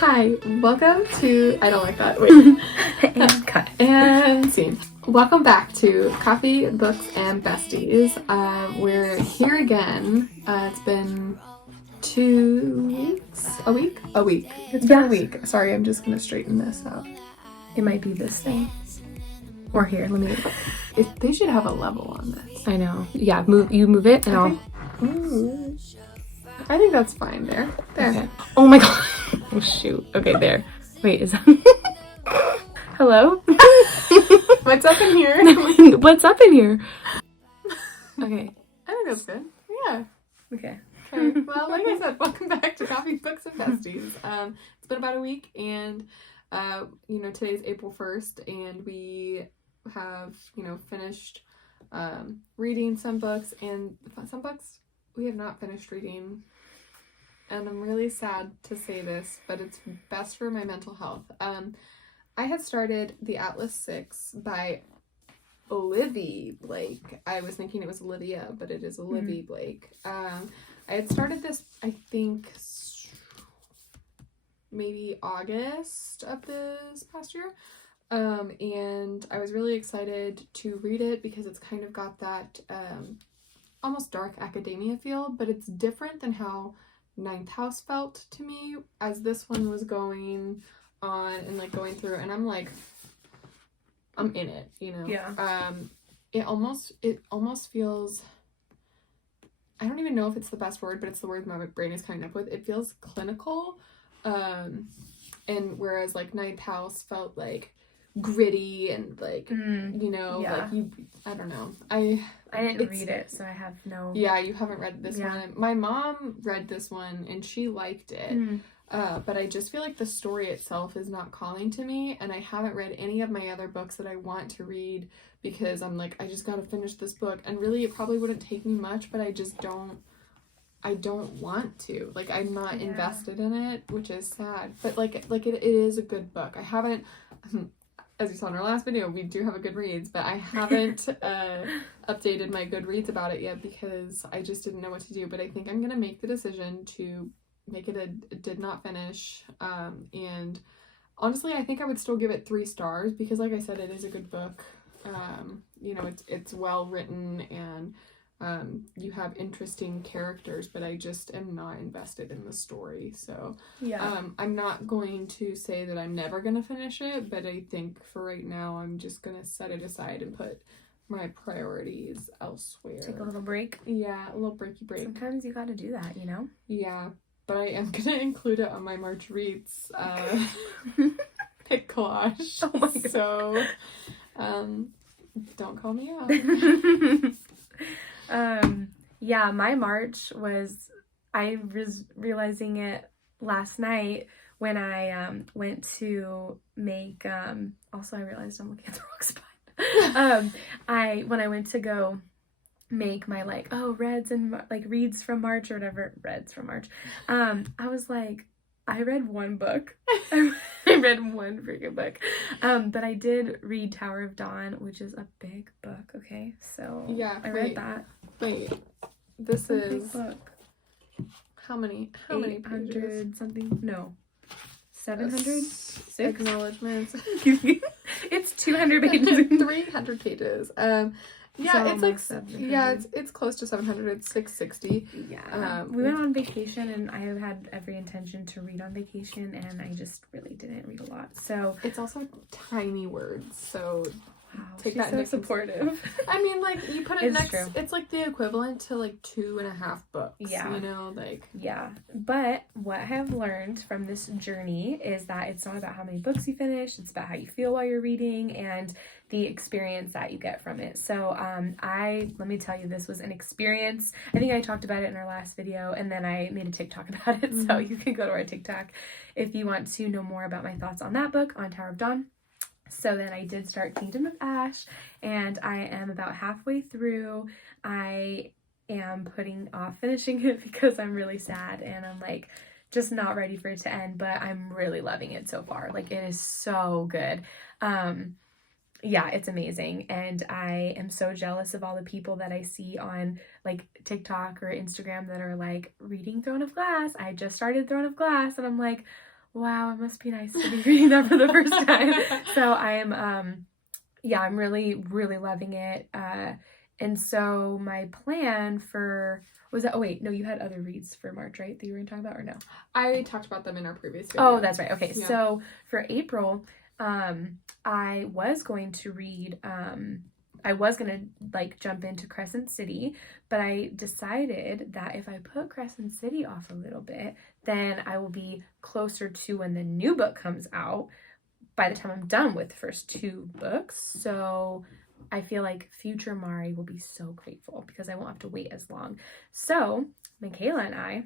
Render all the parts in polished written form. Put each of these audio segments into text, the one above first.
Hi, welcome to, I don't like that, wait. And cut. And scene. Welcome back to Coffee, Books, and Besties. We're here again. It's been 2 weeks? A week? A week. It's been a week. Sorry, I'm just going to straighten this out. It might be this thing. Or here, let me... They should have a level on this. I know. Yeah, you move it and I think that's fine there. There. Okay. Oh my god. Oh shoot. Okay, there. Wait, is that... Hello? What's up in here? What's up in here? Okay. I think that's good. Yeah. Okay. Okay. Well, like I said, welcome back to Coffee, Books, and Besties. It's been about a week, and today's April 1st, and we have finished reading some books, and some books we have not finished reading. And I'm really sad to say this, but it's best for my mental health. I had started The Atlas 6 by Olivie Blake. I was thinking it was Olivia, but it is Olivie Blake. I had started this, I think, maybe August of this past year. And I was really excited to read it because it's kind of got that almost dark academia feel, but it's different than how Ninth House felt to me as this one was going on and going through, and I'm in it, Yeah. It almost feels, I don't even know if it's the best word, but it's the word my brain is coming up with. It feels clinical, and whereas Ninth House felt gritty and yeah. I don't know. I didn't read it, so I have no... Yeah, you haven't read this one. My mom read this one, and she liked it. But I just feel like the story itself is not calling to me, and I haven't read any of my other books that I want to read because I'm I just gotta finish this book. And really, it probably wouldn't take me much, but I don't want to. I'm not invested in it, which is sad. But, it is a good book. I haven't... As you saw in our last video, we do have a Goodreads, but I haven't updated my Goodreads about it yet because I just didn't know what to do. But I think I'm going to make the decision to make it a did not finish. And honestly, I think I would still give it 3 stars because, like I said, it is a good book. It's well written and you have interesting characters, but I just am not invested in the story. So I'm not going to say that I'm never going to finish it, but I think for right now, I'm just going to set it aside and put my priorities elsewhere. Take a little break. Yeah, a little breaky break. Sometimes you gotta do that, Yeah, but I am going to include it on my March Reads pick collage. Oh my god. So, don't call me out. Yeah, my March I was realizing it last night when I went to make, also I realized I'm looking at the wrong spot. When I went to go make my Reds and reads from March or whatever, Reds from March, I was I read one book. I read one freaking book. But I did read Tower of Dawn, which is a big book, okay? So yeah, I read that. Wait, this It's a is big book. how many 800 pages? something? No. 700? 6? Acknowledgements. It's 200 pages. 300 pages. Yeah, it's close to 700. It's 660. Yeah. We went on vacation, and I have had every intention to read on vacation, and I just really didn't read a lot. So it's also tiny words, so wow, take she's that so into supportive. I mean, you put it It's next. true. It's the equivalent to 2.5 books. Yeah. Yeah. But what I have learned from this journey is that it's not about how many books you finish, it's about how you feel while you're reading and the experience that you get from it. So let me tell you, this was an experience. I think I talked about it in our last video, and then I made a TikTok about it. So you can go to our TikTok if you want to know more about my thoughts on that book, on Tower of Dawn. So then I did start Kingdom of Ash, and I am about halfway through. I am putting off finishing it because I'm really sad, and I'm just not ready for it to end, but I'm really loving it so far. It is so good. Yeah, it's amazing, and I am so jealous of all the people that I see on TikTok or Instagram that are reading Throne of Glass. I just started Throne of Glass, and I'm Wow, it must be nice to be reading that for the first time. So I'm really, really loving it. And so my plan for, was that, oh wait, no, you had other reads for March, right, that you were going to talk about, or no? I talked about them in our previous video. Oh, that's right. Okay, yeah. So for April, I was going to read, I was going to like jump into Crescent City, but I decided that if I put Crescent City off a little bit, then I will be closer to when the new book comes out by the time I'm done with the first 2 books. So I feel like future Mari will be so grateful because I won't have to wait as long. So Michaela and I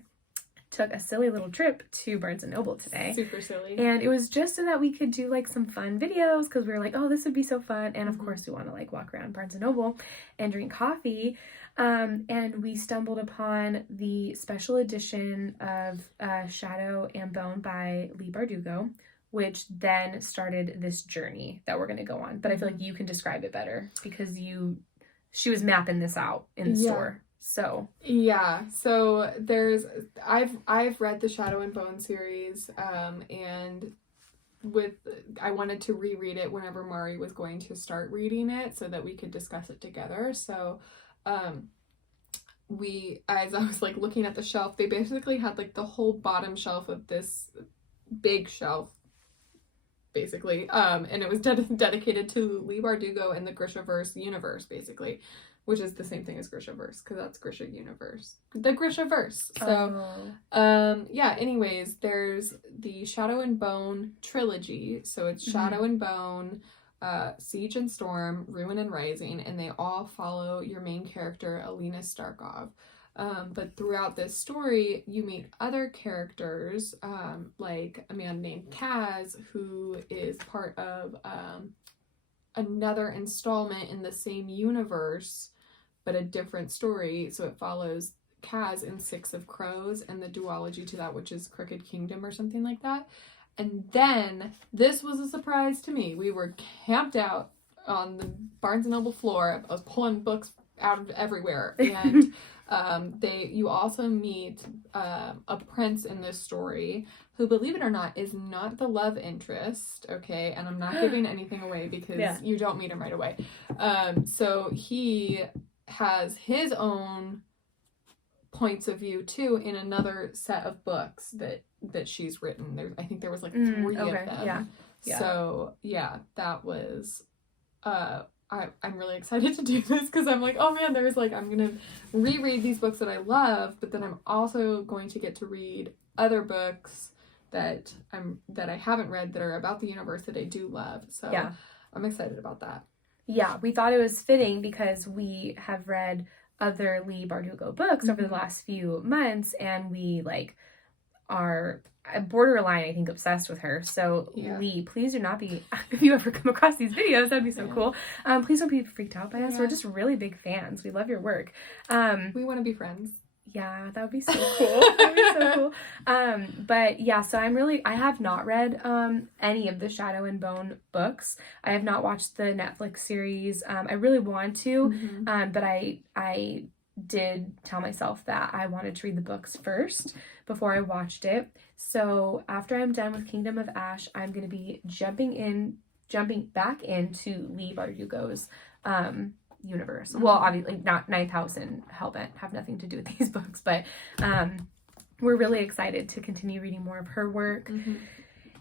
took a silly little trip to Barnes & Noble today. Super silly. And it was just so that we could do like some fun videos because we were like, oh, this would be so fun. And of course we want to like walk around Barnes & Noble and drink coffee. And we stumbled upon the special edition of Shadow and Bone by Leigh Bardugo, which then started this journey that we're going to go on. But I feel like you can describe it better because she was mapping this out in the store. So I've read the Shadow and Bone series, and I wanted to reread it whenever Mari was going to start reading it so that we could discuss it together. So as I was like looking at the shelf, they basically had like the whole bottom shelf of this big shelf, basically, and it was dedicated to Leigh Bardugo and the Grishaverse universe, basically, which is the same thing as Grishaverse, because that's Grisha universe. The Grishaverse. So, anyways, there's the Shadow and Bone trilogy. So it's Shadow and Bone, Siege and Storm, Ruin and Rising, and they all follow your main character, Alina Starkov. But throughout this story, you meet other characters, like a man named Kaz, who is part of another installment in the same universe, but a different story. So it follows Kaz in Six of Crows and the duology to that, which is Crooked Kingdom or something like that. And then this was a surprise to me. We were camped out on the Barnes & Noble floor. I was pulling books out of everywhere, and you also meet a prince in this story who, believe it or not, is not the love interest, okay? And I'm not giving anything away because you don't meet him right away. So he has his own points of view too in another set of books that she's written. I think there was like 3 of them. Yeah. So that was I'm really excited to do this because I'm like, oh man, I'm gonna reread these books that I love, but then I'm also going to get to read other books that I haven't read that are about the universe that I do love. So I'm excited about that. Yeah, we thought it was fitting because we have read other Leigh Bardugo books over the last few months, and we are borderline, I think, obsessed with her. So Leigh, please do not be, if you ever come across these videos, that'd be so cool. Please don't be freaked out by us. We're just really big fans. We love your work. We want to be friends. Yeah, that would be so cool. That would be so cool. But yeah, so I have not read any of the Shadow and Bone books. I have not watched the Netflix series. I really want to, but I did tell myself that I wanted to read the books first before I watched it. So after I'm done with Kingdom of Ash, I'm going to be jumping back into Leigh Bardugo's universe. Well, obviously not Ninth House and Hellbent have nothing to do with these books, but we're really excited to continue reading more of her work.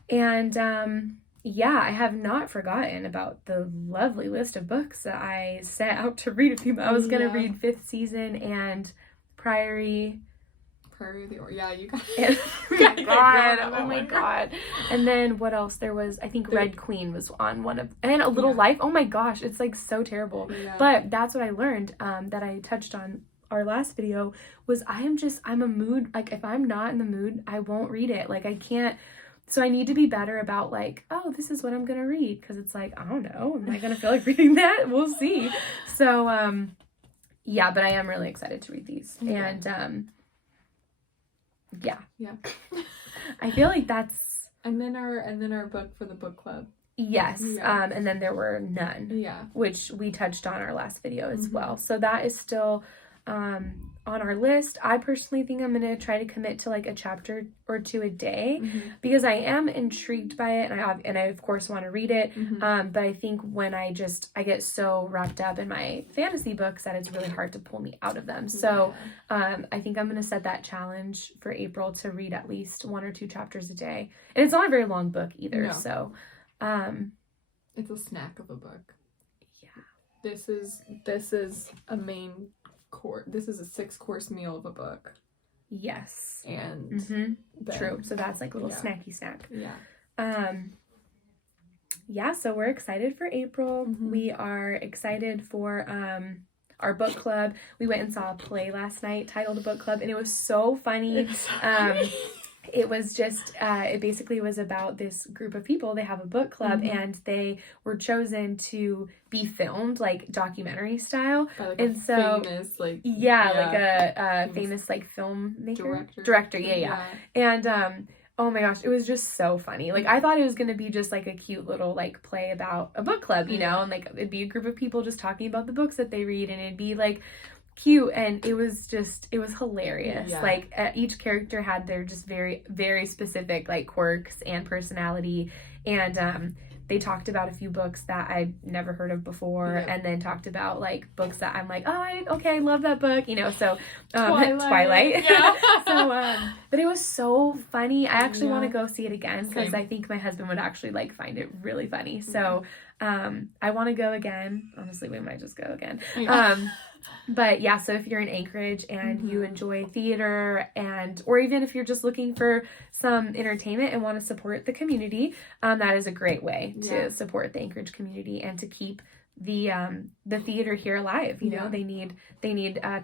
And I have not forgotten about the lovely list of books that I set out to read with you. I was going to read 5th Season and Priory of the Orient. Yeah, you got it. Oh my god. And then what else? There was, I think Red Queen was on one of, and A Little Life. Oh my gosh, it's so terrible. Yeah. But that's what I learned, that I touched on our last video, was I'm a mood, if I'm not in the mood, I won't read it. I can't. So I need to be better about oh, this is what I'm going to read. Because it's I don't know. Am I going to feel like reading that? We'll see. So, but I am really excited to read these. And, I feel like that's... And then our book for the book club. Yes. Yeah. And then there were none. Yeah. Which we touched on our last video as well. So that is still on our list. I personally think I'm going to try to commit to like a chapter or 2 a day because I am intrigued by it, and I of course want to read it. But I think when I get so wrapped up in my fantasy books that it's really hard to pull me out of them. So I think I'm going to set that challenge for April to read at least 1 or 2 chapters a day. And it's not a very long book either. No. So it's a snack of a book. Yeah. This is a main course. This is a 6-course meal of a book. Yes. And then, true. So that's like a little snacky snack. Yeah. Yeah, so we're excited for April. We are excited for our book club. We went and saw a play last night titled A Book Club, and it was so funny. It was just, it basically was about this group of people. They have a book club, and they were chosen to be filmed, like, documentary style. By, like, and so, famous, like a famous, like, filmmaker? Director, yeah. And, oh my gosh, it was just so funny. Like, I thought it was going to be just, like, a cute little, like, play about a book club, you know? And, like, it'd be a group of people just talking about the books that they read, and it'd be, like, cute, and it was hilarious. Like, each character had their just very, very specific, like, quirks and personality, and they talked about a few books that I'd never heard of before, and then talked about, like, books that I'm like, I love that book, you know, so Twilight. Yeah. So but it was so funny. I actually want to go see it again because I think my husband would actually, like, find it really funny. So I want to go again. Honestly, we might just go again. But yeah, so if you're in Anchorage and you enjoy theater, or even if you're just looking for some entertainment and want to support the community, that is a great way to support the Anchorage community and to keep the theater here alive. You know, they need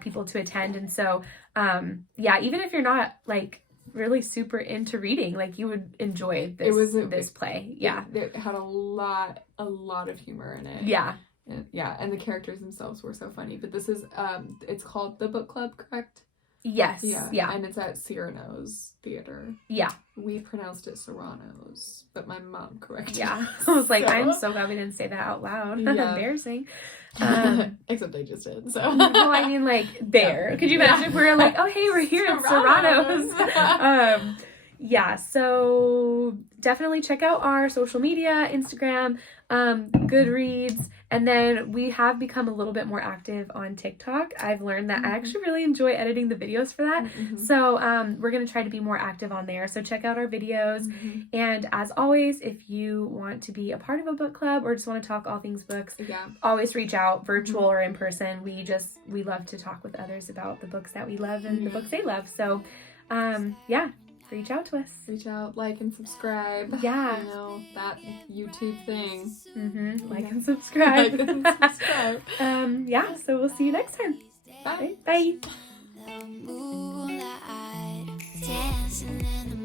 people to attend, and so even if you're not, like, really super into reading, like, you would enjoy this play. It had a lot of humor in it. And the characters themselves were so funny. But this is it's called The Book Club, correct? Yes. Yeah. And it's at Cyrano's Theater. Yeah. We pronounced it Serrano's, but my mom corrected it. Yeah. I was like, I'm so glad we didn't say that out loud. Embarrassing. Except I just did, so. Well, I mean, like, there. Could you imagine if we were like, oh, hey, we're here at Serrano's. So definitely check out our social media, Instagram, Goodreads, and then we have become a little bit more active on TikTok. I've learned that I actually really enjoy editing the videos for that. So we're going to try to be more active on there. So check out our videos. And as always, if you want to be a part of a book club or just want to talk all things books, always reach out, virtual or in person. We love to talk with others about the books that we love and the books they love. So reach out to us. Reach out, like and subscribe. Yeah. You know, that YouTube thing. Like and subscribe. So we'll see you next time. Bye. Bye. Dancing in the